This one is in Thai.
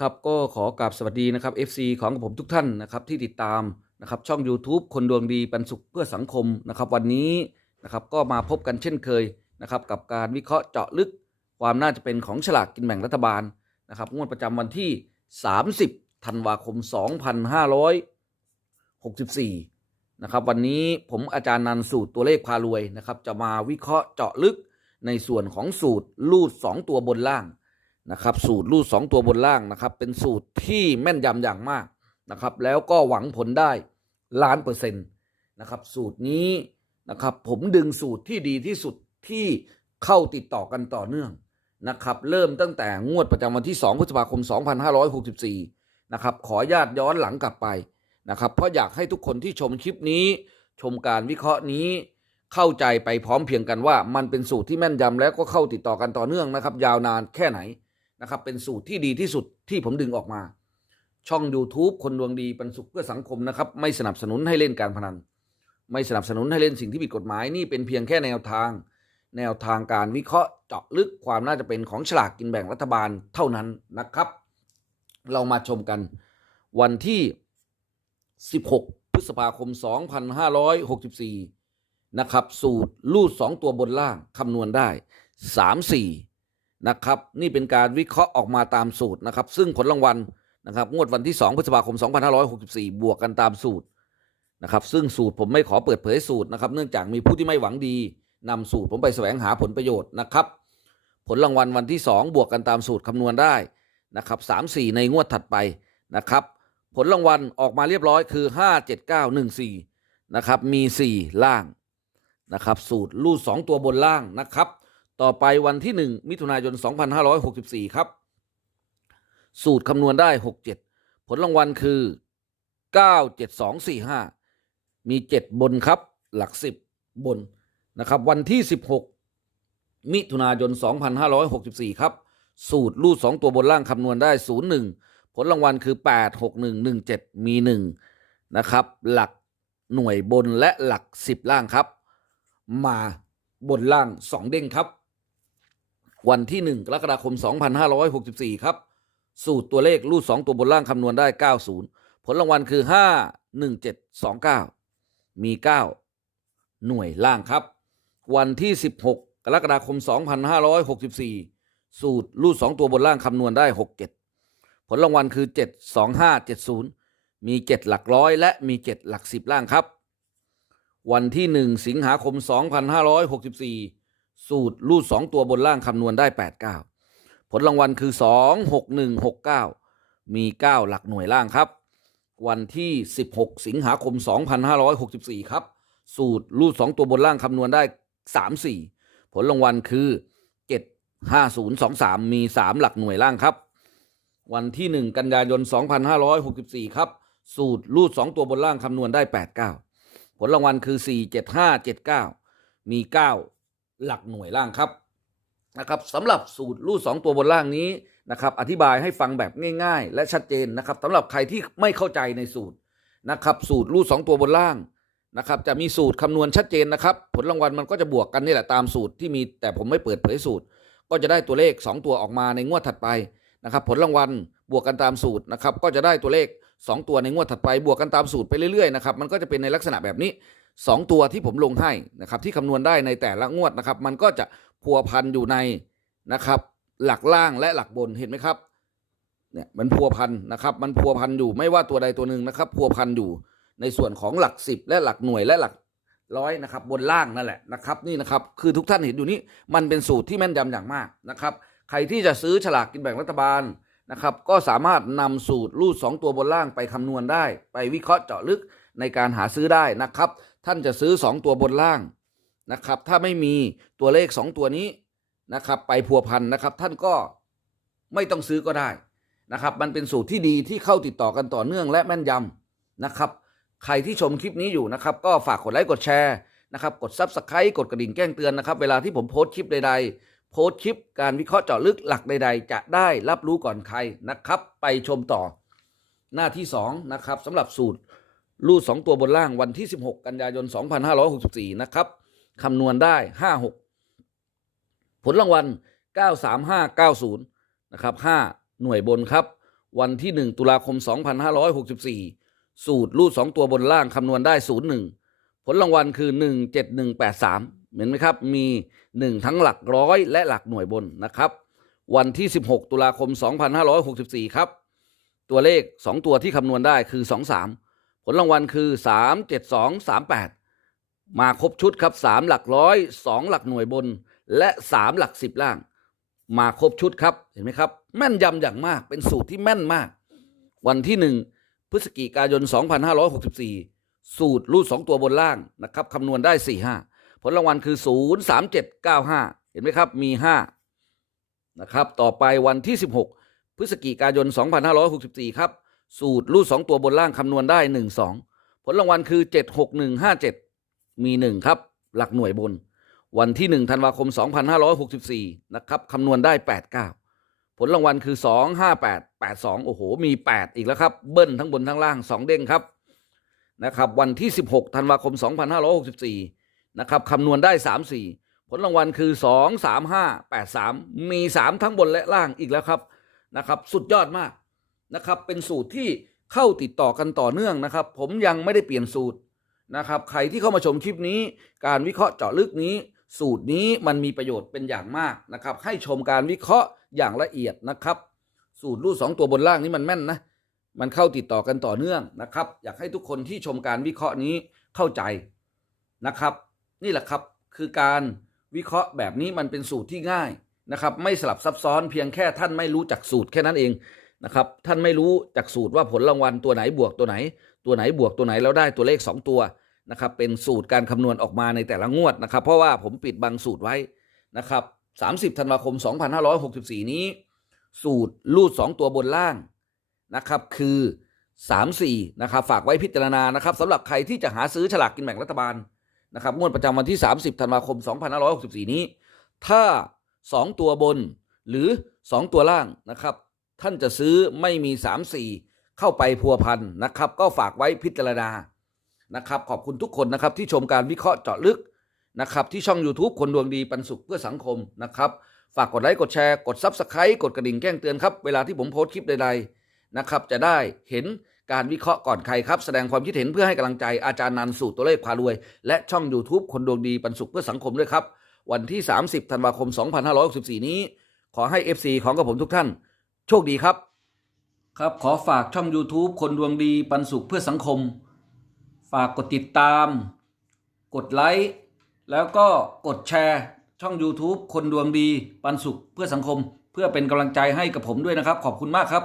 ครับก็ขอกราบสวัสดีนะครับ FC ของผมทุกท่านนะครับที่ติดตามนะครับช่อง YouTube คนดวงดีปันสุขเพื่อสังคมนะครับวันนี้นะครับก็มาพบกันเช่นเคยนะครับกับการวิเคราะห์เจาะลึกความน่าจะเป็นของฉลากกินแบ่งรัฐบาลนะครับงวดประจำวันที่ 30 ธันวาคม 2564นะครับวันนี้ผมอาจารย์นันสูตรตัวเลขพารวยนะครับจะมาวิเคราะห์เจาะลึกในส่วนของสูตรลูด 2 ตัวบนล่าง นะครับ สูตรรูด2ตัวบนล่างนะครับ เป็นสูตรที่แม่นยำอย่างมากนะครับ แล้วก็หวังผลได้ล้านเปอร์เซ็นต์นะครับ สูตรนี้นะครับ ผมดึงสูตรที่ดีที่สุดที่เข้าติดต่อกันต่อเนื่องนะครับ เริ่มตั้งแต่งวดประจำวันที่ 2 พฤษภาคม 2564 นะครับ ขออนุญาตย้อนหลังกลับไปนะครับ เพราะอยากให้ทุกคนที่ชมคลิปนี้ ชมการวิเคราะห์นี้เข้าใจไปพร้อมเพียงกันว่ามันเป็นสูตรที่แม่นยำแล้วก็เข้าติดต่อกันต่อเนื่องนะครับ ยาวนานแค่ไหน นะครับเป็นสูตรที่ดีที่สุดที่ผมดึงออกมา ช่อง YouTube คนดวงดีปันสุขเพื่อสังคมนะครับไม่สนับสนุนให้เล่นการพนัน ไม่สนับสนุนให้เล่นสิ่งที่ผิดกฎหมายนี่เป็นเพียงแค่แนวทาง แนวทางการวิเคราะห์เจาะลึกความน่าจะเป็นของฉลากกินแบ่งรัฐบาลเท่านั้นนะครับ เรามาชมกันวันที่ 16 พฤษภาคม 2564 นะครับ สูตรลูด 2 ตัวบนล่างคำนวณได้ 3 4 นะครับ นี่เป็นการวิเคราะห์ออกมาตามสูตรนะครับ ซึ่งผลรางวัลนะครับ งวดวันที่ 2 พฤษภาคม 2564 บวกกันตามสูตรนะครับ ซึ่งสูตรผมไม่ขอเปิดเผยสูตรนะครับ เนื่องจากมีผู้ที่ไม่หวังดีนำสูตรผมไปแสวงหาผลประโยชน์นะครับ ผลรางวัลวันที่ 2 บวกกันตามสูตรคำนวณได้นะครับ3 4ในงวดถัดไปนะครับ ผลรางวัลออกมาเรียบร้อยคือ 5 7 9 1 4นะครับ มี 4 ล่างนะครับ สูตรลูด2ตัวบนล่างนะครับ ต่อไปวันที่ 1 มิถุนายน 2564 ครับ สูตรคำนวณได้ 67 ผลรางวัลคือ 97245 มี 7 บนครับ หลัก 10 บนนะครับ วันที่ 16 มิถุนายน 2564 ครับ สูตรรูด 2 ตัวบนล่างคำนวณได้ 01 ผลรางวัลคือ 86117 มี 1 นะครับ หลักหน่วยบนและหลัก 10 ล่างครับ มาบนล่าง 2 เด้งครับ วันที่ 1 กรกฎาคม 2564 ครับ สูตรตัวเลขรูด 2 ตัวบนล่างคำนวณได้ 90 ผลรางวัลคือ 51729 มี 9 หน่วยล่างครับ วันที่ 16 กรกฎาคม 2564 สูตรรูด 2 ตัวบนล่างคำนวณได้ 67 ผลรางวัลคือ 72570 มี 7 หลักร้อย และมี 7 หลัก 10 ล่างครับ วันที่ 1 สิงหาคม 2564 สูตรรูด2ตัวบนล่างคำนวณได้89ผลรางวัลคือ26169มี9หลักหน่วยล่างครับ วันที่16สิงหาคม2564ครับ สูตรรูด2ตัวบนล่างคำนวณได้34ผลรางวัลคือ75023มี3หลักหน่วยล่างครับ วันที่1กันยายน2564ครับ สูตรรูด2ตัวบนล่างคำนวณได้89ผลรางวัลคือ47579มี9 หลักหน่วยล่างครับนะครับสำหรับสูตรรูด2ตัวบนล่างนี้นะครับอธิบายให้ฟังแบบง่ายๆ และชัดเจนนะครับสำหรับใครที่ไม่เข้าใจในสูตรนะครับสูตรรูด2ตัวบนล่างนะครับจะมีสูตรคำนวณชัดเจนนะครับ ผลรางวัลมันก็จะบวกกันนี่แหละตามสูตรที่มีแต่ผมไม่เปิดเผยสูตร ก็จะได้ตัวเลข 2 ตัวออกมาในงวดถัดไปนะครับผลรางวัลบวกกันตามสูตรนะครับก็จะได้ตัวเลข 2 ตัวในงวดถัดไปบวกกันตามสูตรไปเรื่อยๆนะครับมันก็จะเป็นในลักษณะแบบนี้ 2 ตัวที่ผมลงให้นะครับที่คำนวณได้ในแต่ละงวดนะครับ มันก็จะพัวพันอยู่ในนะครับหลักล่างและหลักบนเห็นไหมครับเนี่ยมันพัวพันนะครับ มันพัวพันอยู่ไม่ว่าตัวใดตัวหนึ่งนะครับ พัวพันอยู่ในส่วนของหลักสิบและหลักหน่วยและหลักร้อยนะครับ บนล่างนั่นแหละนะครับ นี่นะครับคือทุกท่านเห็นอยู่นี้มันเป็นสูตรที่แม่นยำอย่างมากนะครับ ใครที่จะซื้อฉลากกินแบ่งรัฐบาลนะครับ ก็สามารถนำสูตรรูด2ตัวบนล่างไปคำนวณได้ ไปวิเคราะห์เจาะลึกในการหาซื้อได้นะครับ ท่านจะซื้อ 2 ตัวบนล่างนะครับ ถ้าไม่มีตัวเลข 2 ตัวนี้นะครับ ไปพัวพันนะครับ ท่านก็ไม่ต้องซื้อก็ได้นะครับ มันเป็นสูตรที่ดีที่เข้าติดต่อกันต่อเนื่องและแม่นยำนะครับ ใครที่ชมคลิปนี้อยู่นะครับ ก็ฝากกดไลค์กดแชร์นะครับ กดซับสไครต์กดกระดิ่งแจ้งเตือนนะครับ เวลาที่ผมโพสต์คลิปใดๆ โพสต์คลิปการวิเคราะห์เจาะลึกหลักใด ๆ จะได้รับรู้ก่อนใครนะครับ ไปชมต่อหน้าที่2นะครับสำหรับสูตร รูด2ตัวบนล่างวันที่ 16 กันยายน 2564 นะครับคำนวณได้ 56 ผลรางวัล 93590 นะครับ 5 หน่วยบนครับ วันที่ 1 ตุลาคม 2564 สูตรรูด 2 ตัวบนล่างคำนวณได้ 01 ผลรางวัลคือ 17183 เห็นไหมครับ มี 1 ทั้งหลักร้อยและหลักหน่วยบนนะครับ วันที่ 16 ตุลาคม 2564 ครับ ตัวเลข 2 ตัวที่คำนวณได้คือ 23 ผลรางวัลคือ 37238 มาครบชุดครับ 3 หลักร้อย 2 หลักหน่วยบน และ 3 หลัก 10 ล่าง มาครบชุดครับ เห็นไหมครับ แม่นยำอย่างมาก เป็นสูตรที่แม่นมาก วันที่ 1 พฤศจิกายน 2564 สูตรรูด 2 ตัวบนล่างนะครับคำนวณได้ 45 ผลรางวัลคือ 03795 เห็นไหมครับ มี 5 นะครับ ต่อไปวันที่ 16 พฤศจิกายน 2564 ครับ สูตรรูดสองตัวบนล่างคำนวณได้หนึ่งสองผลรางวัลคือเจ็ดหกหนึ่งห้าเจ็ดมีหนึ่งครับ หลักหน่วยบน วันที่หนึ่งธันวาคมสองพันห้าร้อยหกสิบสี่นะครับคำนวณได้แปดเก้าผลรางวัลคือสองห้าแปดแปดสองโอ้โห มีแปดอีกแล้วครับ เบิ้ลทั้งบนทั้งล่างสองเด้งครับนะครับ วันที่สิบหกธันวาคมสองพันห้าร้อยหกสิบสี่นะครับคำนวณได้สามสี่ผลรางวัลคือสองสามห้าแปดสามมีสามทั้งบนและล่างอีกแล้วครับนะครับ สุดยอดมาก นะครับ เป็นสูตรที่เข้าติดต่อกันต่อเนื่องนะครับ ผมยังไม่ได้เปลี่ยนสูตรนะครับ ใครที่เข้ามาชมคลิปนี้ การวิเคราะห์เจาะลึกนี้ สูตรนี้มันมีประโยชน์เป็นอย่างมากนะครับ ให้ชมการวิเคราะห์อย่างละเอียดนะครับ สูตรรูดสองตัวบนล่างนี้มันแม่นนะ มันเข้าติดต่อกันต่อเนื่องนะครับ อยากให้ทุกคนที่ชมการวิเคราะห์นี้เข้าใจนะครับ นี่แหละครับคือการวิเคราะห์แบบนี้มันเป็นสูตรที่ง่ายนะครับ ไม่สลับซับซ้อนเพียงแค่ท่านไม่รู้จักสูตรแค่นั้นเอง นะครับ ท่านไม่รู้จักสูตรว่าผลรางวัลตัวไหนบวกตัวไหน ตัวไหนบวกตัวไหนแล้วได้ตัวเลข 2 ตัวนะครับเป็นสูตรการคำนวณออกมาในแต่ละงวดนะครับ เพราะว่าผมปิดบางสูตรไว้นะครับ30ธันวาคม 2564 นี้ สูตรรูด 2 ตัวบนล่างนะครับคือ 34นะครับฝากไว้พิจารณานะครับสำหรับใครที่จะหาซื้อฉลากกินแบ่งรัฐบาลนะครับงวดประจำวันที่ 30ธันวาคม 2564 นี้ ถ้า 2 ตัวบนหรือ 2 ตัวล่างนะครับ ท่านจะซื้อไม่มี3 4เข้าไปพัวพันนะครับ ก็ฝากไว้พิจารณานะครับ ขอบคุณทุกคนนะครับที่ชมการวิเคราะห์เจาะลึกนะครับ ที่ช่อง YouTube คนดวงดีปันสุขเพื่อสังคมนะครับ ฝากกดไลค์กดแชร์กด Subscribe กดกระดิ่งแจ้งเตือนครับ เวลาที่ผมโพสต์คลิปใดๆนะครับจะได้เห็นการวิเคราะห์ก่อนใครครับ แสดงความคิดเห็นเพื่อให้กำลังใจอาจารย์นันสูตรตัวเลขพารวย และช่อง YouTube คนดวงดีปันสุขเพื่อสังคมด้วยครับ วันที่ 30 ธันวาคม 2564 นี้ ขอให้ FC ของกับผมทุกท่าน โชคดีครับ ครับขอฝากช่อง YouTube คนดวงดีปันสุขเพื่อสังคม ฝากกดติดตาม กดไลค์แล้วก็กดแชร์ช่อง YouTube คนดวงดีปันสุขเพื่อสังคม เพื่อเป็นกำลังใจให้กับผมด้วยนะครับ ขอบคุณมากครับ